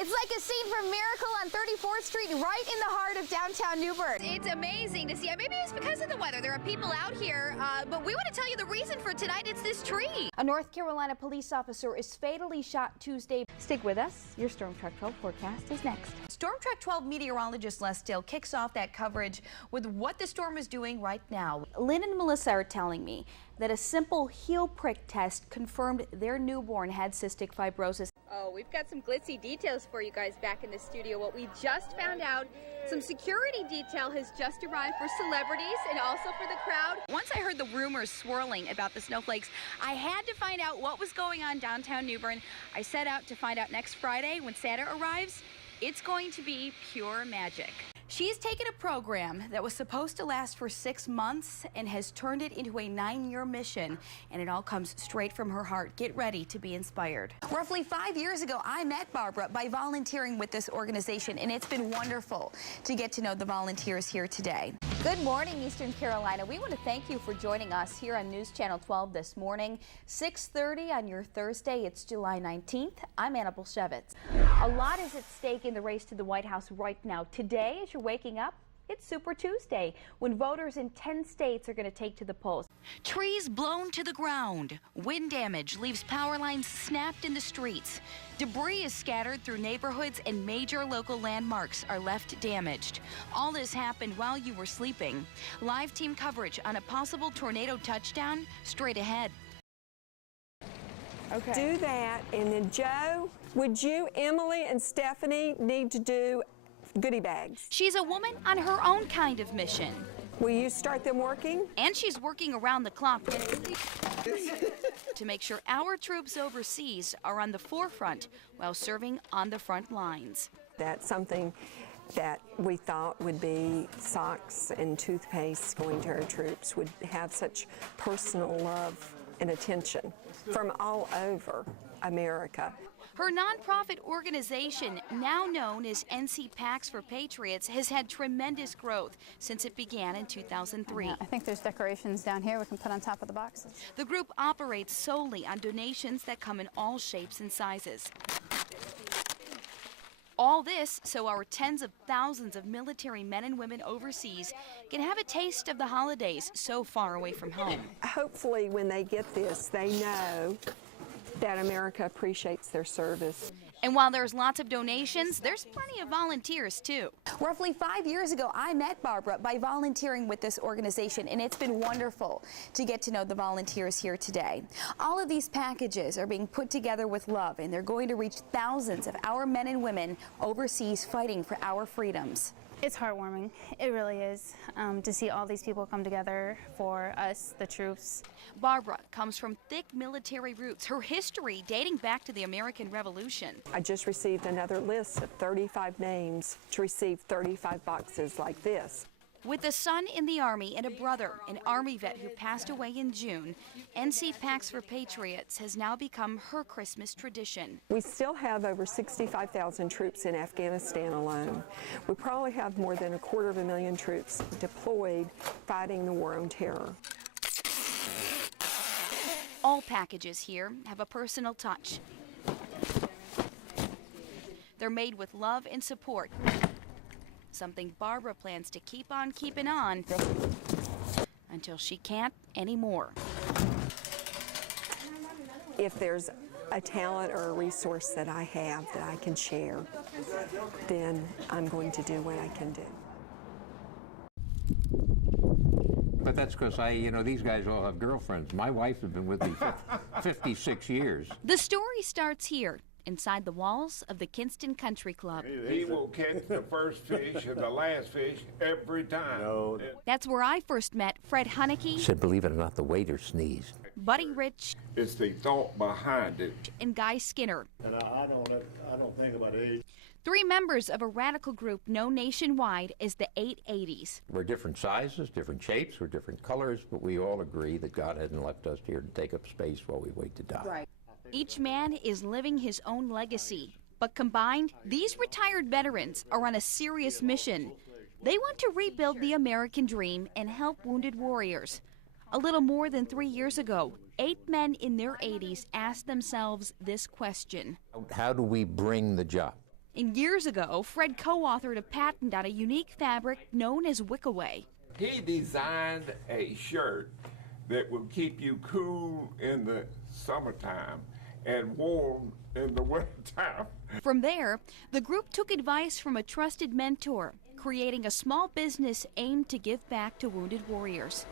It's like a scene from Miracle on 34th Street, right in the heart of downtown New Bern. It's amazing to see. Maybe it's because of the weather. There are people out here, but we want to tell you the reason for tonight. It's this tree. A North Carolina police officer is fatally shot Tuesday. Stick with us. Your Storm Track 12 forecast is next. Storm Track 12 meteorologist Les Dill kicks off that coverage with what the storm is doing right now. Lynn and Melissa are telling me that a simple heel prick test confirmed their newborn had cystic fibrosis. Oh, we've got some glitzy details for you guys back in the studio. What we just found out, some security detail has just arrived for celebrities and also for the crowd. Once I heard the rumors swirling about the snowflakes, I had to find out what was going on downtown New Bern. I set out to find out next Friday when Santa arrives. It's going to be pure magic. She's taken a program that was supposed to last for 6 months and has turned it into a 9-year mission, and it all comes straight from her heart. Get ready to be inspired. Roughly 5 years ago, I met Barbara by volunteering with this organization, and it's been wonderful to get to know the volunteers here today. Good morning, Eastern Carolina. We want to thank you for joining us here on News Channel 12 this morning, 6:30 on your Thursday. It's July 19th. I'm Anna Bulszewicz. A lot is at stake in the race to the White House right now. Today, as you're waking up, it's Super Tuesday, when voters in 10 states are going to take to the polls. Trees blown to the ground. Wind damage leaves power lines snapped in the streets. Debris is scattered through neighborhoods, and major local landmarks are left damaged. All this happened while you were sleeping. Live team coverage on a possible tornado touchdown straight ahead. Okay. Do that, and then Joe, would you, Emily, and Stephanie need to do goodie bags? She's a woman on her own kind of mission. Will you start them working? And she's working around the clock to make sure our troops overseas are on the forefront while serving on the front lines. That's something that we thought would be socks and toothpaste going to our troops, would have such personal love and attention from all over America. Her nonprofit organization, now known as NC Packs for Patriots, has had tremendous growth since it began in 2003. I think there's decorations down here we can put on top of the boxes. The group operates solely on donations that come in all shapes and sizes. All this so our tens of thousands of military men and women overseas can have a taste of the holidays so far away from home. Hopefully when they get this, they know that America appreciates their service. And while there's lots of donations, there's plenty of volunteers too. Roughly 5 years ago, I met Barbara by volunteering with this organization, and it's been wonderful to get to know the volunteers here today. All of these packages are being put together with love, and they're going to reach thousands of our men and women overseas fighting for our freedoms. It's heartwarming. It really is, to see all these people come together for us, the troops. Barbara comes from thick military roots, her history dating back to the American Revolution. I just received another list of 35 names to receive 35 boxes like this. With a son in the Army and a brother, an Army vet who passed away in June, NC Packs for Patriots has now become her Christmas tradition. We still have over 65,000 troops in Afghanistan alone. We probably have more than 250,000 troops deployed fighting the war on terror. All packages here have a personal touch. They're made with love and support. Something Barbara plans to keep on keeping on until she can't anymore. If there's a talent or a resource that I have that I can share, then I'm going to do what I can do. But that's because these guys all have girlfriends. My wife has been with me 56 years. The story starts here, inside the walls of the Kinston Country Club. He will catch the first fish and the last fish every time. No. That's where I first met Fred Hunnicky. Said, believe it or not, the waiter sneezed. Buddy Rich. It's the thought behind it. And Guy Skinner. And I don't think about age. 3 members of a radical group known nationwide as the 880s. We're different sizes, different shapes, we're different colors, but we all agree that God hasn't left us here to take up space while we wait to die. Right. Each man is living his own legacy, but combined, these retired veterans are on a serious mission. They want to rebuild the American dream and help wounded warriors. A little more than 3 years ago, 8 men in their 80s asked themselves this question. How do we bring the job And years ago, Fred co-authored a patent on a unique fabric known as Wickaway. He designed a shirt that will keep you cool in the summertime and warm in the wintertime. From there, the group took advice from a trusted mentor, creating a small business aimed to give back to wounded warriors.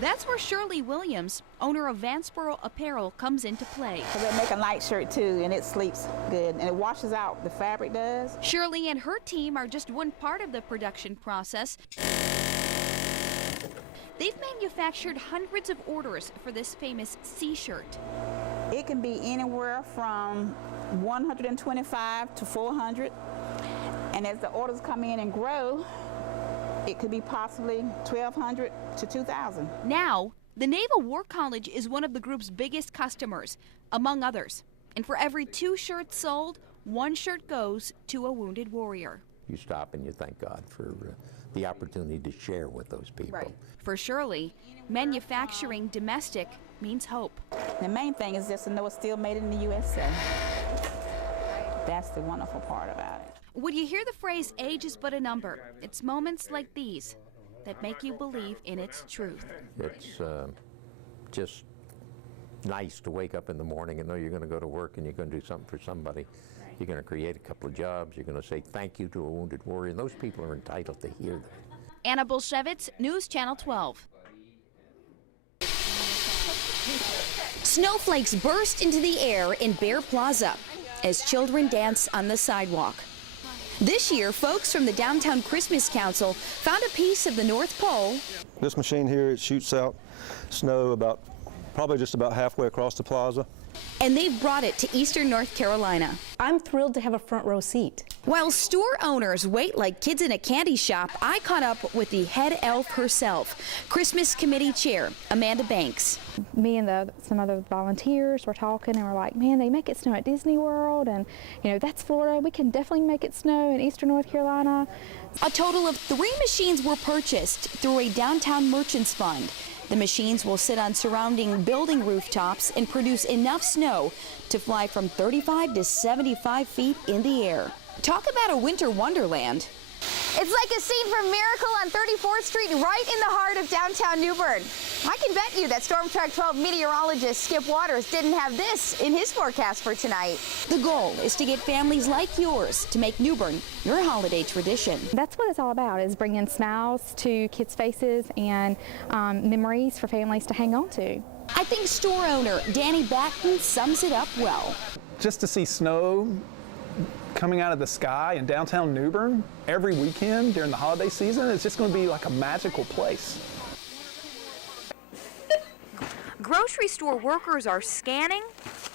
That's where Shirley Williams, owner of Vanceboro Apparel, comes into play. They make a night shirt too, and it sleeps good, and it washes out. The fabric does. Shirley and her team are just one part of the production process. They've manufactured hundreds of orders for this famous C-shirt. It can be anywhere from 125 to 400, and as the orders come in and grow, it could be possibly 1,200 to 2,000. Now, the Naval War College is one of the group's biggest customers, among others. And for every 2 shirts sold, 1 shirt goes to a wounded warrior. You stop and you thank God for the opportunity to share with those people. Right. For Shirley, manufacturing domestic means hope. The main thing is just to know it's still made in the USA. That's the wonderful part about it. When you hear the phrase, age is but a number, it's moments like these that make you believe in its truth. It's just nice to wake up in the morning and know you're going to go to work and you're going to do something for somebody. You're going to create a couple of jobs. You're going to say thank you to a wounded warrior. And those people are entitled to hear that. Anna Bulszewicz, News Channel 12. Snowflakes burst into the air in Bear Plaza as children dance on the sidewalk. This year, folks from the Downtown Christmas Council found a piece of the North Pole. This machine here, it shoots out snow probably just about halfway across the plaza. And they've brought it to Eastern North Carolina. I'm thrilled to have a front row seat. While store owners wait like kids in a candy shop, I caught up with the head elf herself, Christmas Committee Chair Amanda Banks. Me and some other volunteers were talking and we're like, man, they make it snow at Disney World and, you know, that's Florida. We can definitely make it snow in Eastern North Carolina. A total of 3 machines were purchased through a downtown merchants fund. The machines will sit on surrounding building rooftops and produce enough snow to fly from 35 to 75 feet in the air. Talk about a winter wonderland. It's like a scene from Miracle on 34th Street, right in the heart of downtown New Bern. I can bet you that Storm Track 12 meteorologist Skip Waters didn't have this in his forecast for tonight. The goal is to get families like yours to make New Bern your holiday tradition. That's what it's all about, is bringing smiles to kids' faces and memories for families to hang on to. I think store owner Danny Batten sums it up well. Just to see snow coming out of the sky in downtown New Bern every weekend during the holiday season, it's just going to be like a magical place. Grocery store workers are scanning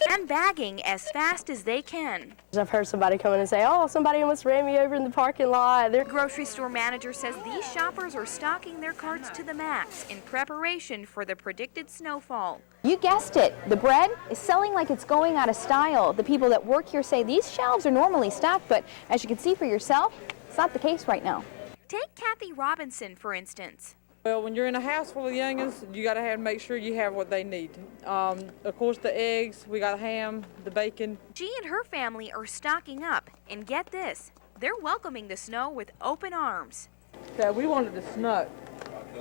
and bagging as fast as they can. I've heard somebody come in and say, oh, somebody almost ran me over in the parking lot. The grocery store manager says these shoppers are stocking their carts to the max in preparation for the predicted snowfall. You guessed it, the bread is selling like it's going out of style. The people that work here say these shelves are normally stocked, but as you can see for yourself, it's not the case right now. Take Kathy Robinson, for instance. Well, when you're in a house full of youngins, you got to make sure you have what they need. Of course, the eggs, we got ham, the bacon. She and her family are stocking up, and get this, they're welcoming the snow with open arms. Yeah, we wanted to snow.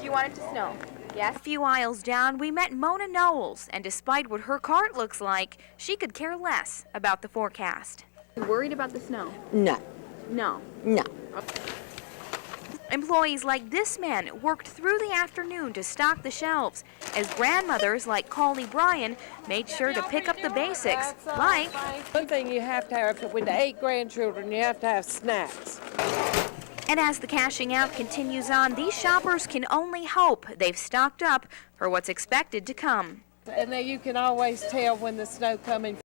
You want it to snow? Yes. A few aisles down, we met Mona Knowles, and despite what her cart looks like, she could care less about the forecast. You worried about the snow? No. No. No. Employees like this man worked through the afternoon to stock the shelves, as grandmothers like Collie Bryan made sure to pick up the basics, like... One thing you have to have with the 8 grandchildren, you have to have snacks. And as the cashing out continues on, these shoppers can only hope they've stocked up for what's expected to come. And then you can always tell when the snow coming